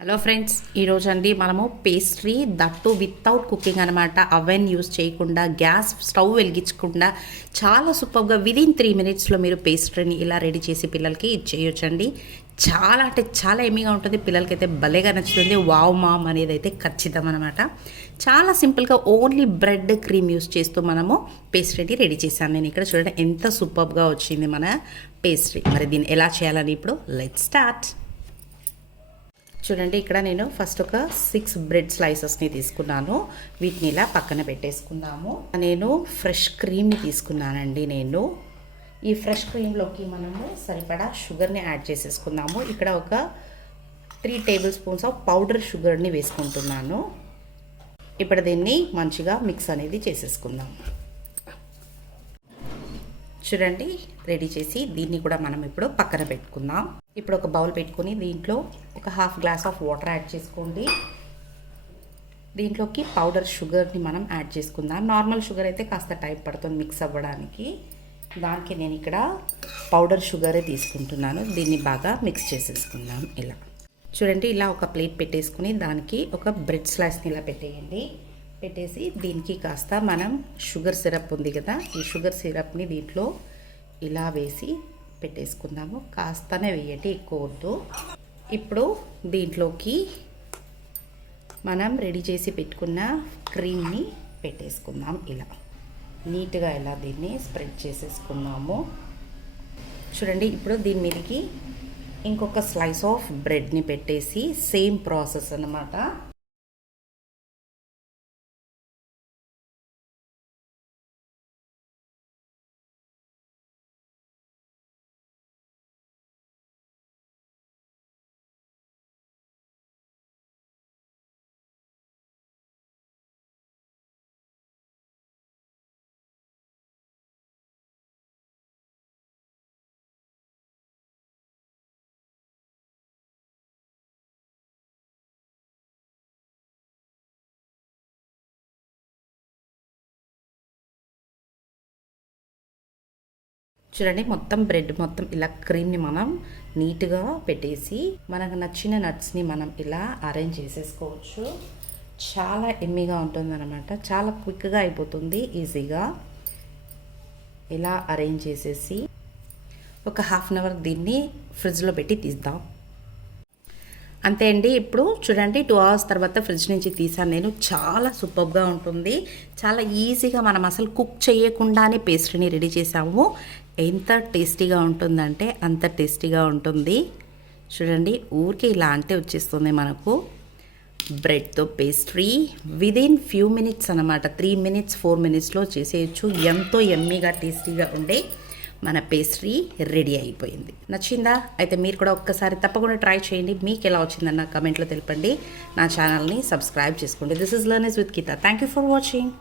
Hello friends, ఈరోజు అండి మనము పేస్ట్రీ దట్టు వితౌట్ కుకింగ్ అనమాట. అవెన్ యూస్ చేయకుండా, గ్యాస్ స్టవ్ వెలిగించకుండా చాలా సూపర్గా విదిన్ 3 minutesలో మీరు పేస్ట్రీని ఇలా రెడీ చేసి పిల్లలకి ఇచ్చేయొచ్చండి. చాలా అంటే చాలా ఎమ్మీగా ఉంటుంది. పిల్లలకైతే భలేగా నచ్చుతుంది. వావ్ మామ్ అనేది అయితే ఖచ్చితం అనమాట. చాలా సింపుల్గా ఓన్లీ బ్రెడ్ క్రీమ్ యూస్ చేస్తూ మనము పేస్ట్రీని రెడీ చేశాను. నేను ఇక్కడ చూడండి ఎంత సూపర్గా వచ్చింది మన పేస్ట్రీ. మరి దీన్ని ఎలా చేయాలని ఇప్పుడు లెట్స్ స్టార్ట్. చూడండి, ఇక్కడ నేను ఫస్ట్ ఒక 6 బ్రెడ్ స్లైసెస్ని తీసుకున్నాను. వీటిని ఇలా పక్కన పెట్టేసుకున్నాము. నేను ఫ్రెష్ క్రీమ్ని తీసుకున్నానండి. నేను ఈ ఫ్రెష్ క్రీమ్లోకి మనము సరిపడా షుగర్ని యాడ్ చేసేసుకుందాము. ఇక్కడ ఒక 3 tablespoons ఆఫ్ పౌడర్ షుగర్ని వేసుకుంటున్నాను. ఇప్పుడు దీన్ని మంచిగా మిక్స్ అనేది చేసేసుకుందాం. చూడండి, రెడీ చేసి దీన్ని కూడా మనం ఇప్పుడు పక్కన పెట్టుకుందాం. ఇప్పుడు ఒక బౌల్ పెట్టుకొని దీంట్లో ఒక 1/2 glass ఆఫ్ వాటర్ యాడ్ చేసుకోండి. దీంట్లోకి పౌడర్ షుగర్ని మనం యాడ్ చేసుకుందాం. నార్మల్ షుగర్ అయితే కాస్త టైం పడుతుంది మిక్స్ అవ్వడానికి. దానికి నేను ఇక్కడ పౌడర్ షుగరే తీసుకుంటున్నాను. దీన్ని బాగా మిక్స్ చేసేసుకుందాం. ఇలా చూడండి, ఇలా ఒక ప్లేట్ పెట్టేసుకుని దానికి ఒక బ్రెడ్ స్లైస్ని ఇలా పెట్టేయండి. పెట్టేసి దీనికి కాస్త మనం షుగర్ సిరప్ ఉంది కదా, ఈ షుగర్ సిరప్ని దీంట్లో ఇలా వేసి పెట్టేసుకుందాము. కాస్తనే వేయండి, ఎక్కువ వద్దు. ఇప్పుడు దీంట్లోకి మనం రెడీ చేసి పెట్టుకున్న క్రీమ్ని పెట్టేసుకుందాం. ఇలా నీట్గా ఇలా దీన్ని స్ప్రెడ్ చేసేసుకుందాము. చూడండి, ఇప్పుడు దీని మీదకి ఇంకొక స్లైస్ ఆఫ్ బ్రెడ్ని పెట్టేసి సేమ్ ప్రాసెస్ అన్నమాట. చూడండి, మొత్తం బ్రెడ్ మొత్తం ఇలా క్రీమ్ని మనం నీట్గా పెట్టేసి మనకు నచ్చిన నట్స్ని మనం ఇలా అరేంజ్ చేసేసుకోవచ్చు. చాలా ఎమ్మీగా ఉంటుందన్నమాట. చాలా క్విక్గా అయిపోతుంది, ఈజీగా. ఇలా అరేంజ్ చేసేసి ఒక 1/2 hour దీన్ని ఫ్రిడ్జ్లో పెట్టి తీద్దాం. అంతే అండి. ఇప్పుడు చూడండి, 2 hours తర్వాత ఫ్రిడ్జ్ నుంచి తీసాను నేను. చాలా సూపర్గా ఉంటుంది. చాలా ఈజీగా మనం అసలు కుక్ చేయకుండానే పేస్ట్రీని రెడీ చేసాము. ఎంత టేస్టీగా ఉంటుందంటే అంత టేస్టీగా ఉంటుంది. చూడండి, ఊరికే ఇలా అంటే వచ్చేస్తుంది మనకు బ్రెడ్తో పేస్ట్రీ విదిన్ ఫ్యూ మినిట్స్ అనమాట. 3 minutes 4 minutesలో చేసేయచ్చు. ఎంతో ఎమ్మీగా టేస్టీగా ఉండే మన పేస్ట్రీ రెడీ అయిపోయింది. నచ్చిందా? అయితే మీరు కూడా ఒక్కసారి తప్పకుండా ట్రై చేయండి. మీకు ఎలా వచ్చిందన్న కమెంట్లో తెలపండి. నా ఛానల్ని సబ్స్క్రైబ్ చేసుకోండి. This is learners with Geetha. Thank you for watching.